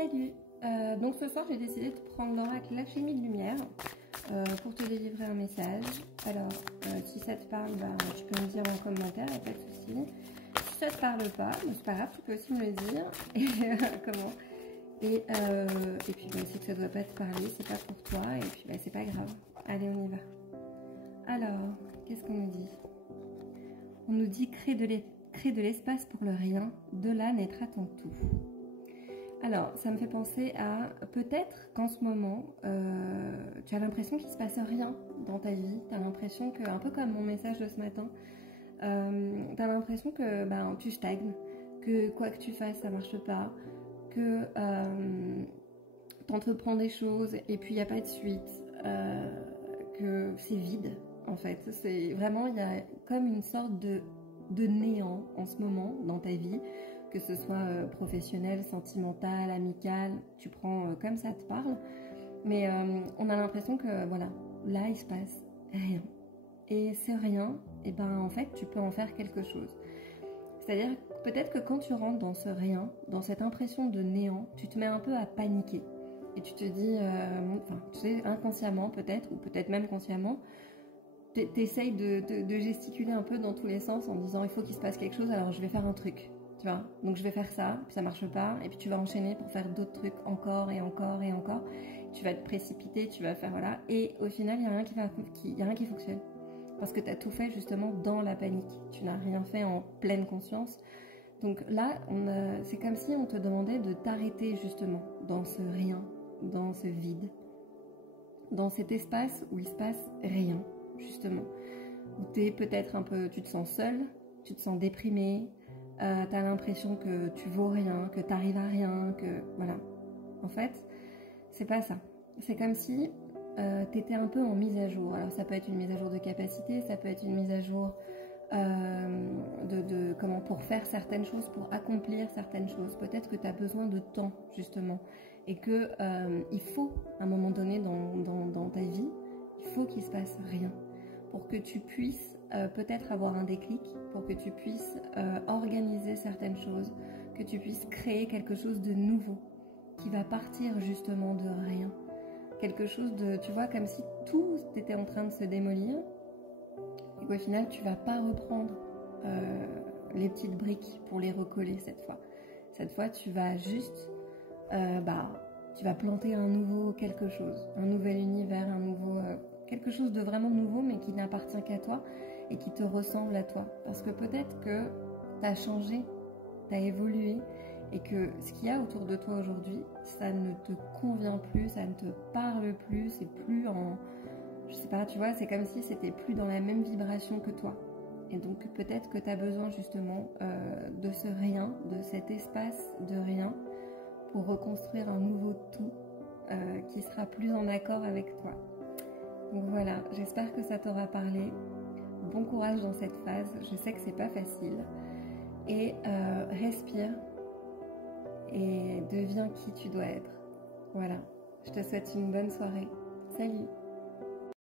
Salut. Donc ce soir j'ai décidé de prendre l'oracle l'alchimie de lumière pour te délivrer un message. Alors si ça te parle, bah, tu peux me dire en commentaire, il n'y a pas de souci. Si ça te parle pas, c'est pas grave, tu peux aussi me le dire. Et comment et puis bah, c'est que ça doit pas te parler, c'est pas pour toi, et puis bah, c'est pas grave. Allez, on y va. Alors, qu'est-ce qu'on nous dit? On nous dit crée de l'espace pour le rien, de là naîtra ton tout. Alors, ça me fait penser à peut-être qu'en ce moment, tu as l'impression qu'il ne se passe rien dans ta vie. Tu as l'impression que, un peu comme mon message de ce matin, tu as l'impression que ben, tu stagnes, que quoi que tu fasses, ça ne marche pas, que tu entreprends des choses et puis il n'y a pas de suite, que c'est vide en fait. C'est vraiment, il y a comme une sorte de néant en ce moment dans ta vie. Que ce soit professionnel, sentimental, amical, tu prends comme ça te parle. Mais on a l'impression que voilà, là il se passe rien. Et ce rien, et ben en fait tu peux en faire quelque chose. C'est-à-dire peut-être que quand tu rentres dans ce rien, dans cette impression de néant, tu te mets un peu à paniquer. Et tu te dis, enfin tu sais, inconsciemment peut-être, ou peut-être même consciemment, t'essayes de gesticuler un peu dans tous les sens en disant il faut qu'il se passe quelque chose, alors je vais faire un truc. Tu vois, donc je vais faire ça, puis ça marche pas, et puis tu vas enchaîner pour faire d'autres trucs encore et encore et encore. Tu vas te précipiter, tu vas faire voilà, et au final il n'y a rien qui fonctionne. Parce que tu as tout fait justement dans la panique. Tu n'as rien fait en pleine conscience. Donc là, c'est comme si on te demandait de t'arrêter justement dans ce rien, dans ce vide, dans cet espace où il se passe rien, justement. Où t'es peut-être un peu, tu te sens seul, tu te sens déprimé. T'as l'impression que tu vaux rien, que t'arrives à rien, que voilà. En fait, c'est pas ça. C'est comme si t'étais un peu en mise à jour. Alors ça peut être une mise à jour de capacité, ça peut être une mise à jour comment pour faire certaines choses, pour accomplir certaines choses. Peut-être que t'as besoin de temps justement, et que il faut à un moment donné dans ta vie, il faut qu'il se passe rien pour que tu puisses peut-être avoir un déclic, pour que tu puisses organiser certaines choses, que tu puisses créer quelque chose de nouveau, qui va partir justement de rien. Quelque chose de, tu vois, comme si tout était en train de se démolir, et qu'au final, tu vas pas reprendre les petites briques pour les recoller cette fois. Cette fois, tu vas juste, tu vas planter un nouveau quelque chose, un nouvel univers, un nouveau... quelque chose de vraiment nouveau, mais qui n'appartient qu'à toi et qui te ressemble à toi. Parce que peut-être que tu as changé, tu as évolué, et que ce qu'il y a autour de toi aujourd'hui, ça ne te convient plus, ça ne te parle plus, c'est plus en... Je sais pas, tu vois, c'est comme si c'était plus dans la même vibration que toi. Et donc peut-être que tu as besoin justement de ce rien, de cet espace de rien, pour reconstruire un nouveau tout qui sera plus en accord avec toi. Donc voilà, j'espère que ça t'aura parlé. Bon courage dans cette phase, je sais que c'est pas facile. Et respire et deviens qui tu dois être. Voilà, je te souhaite une bonne soirée. Salut!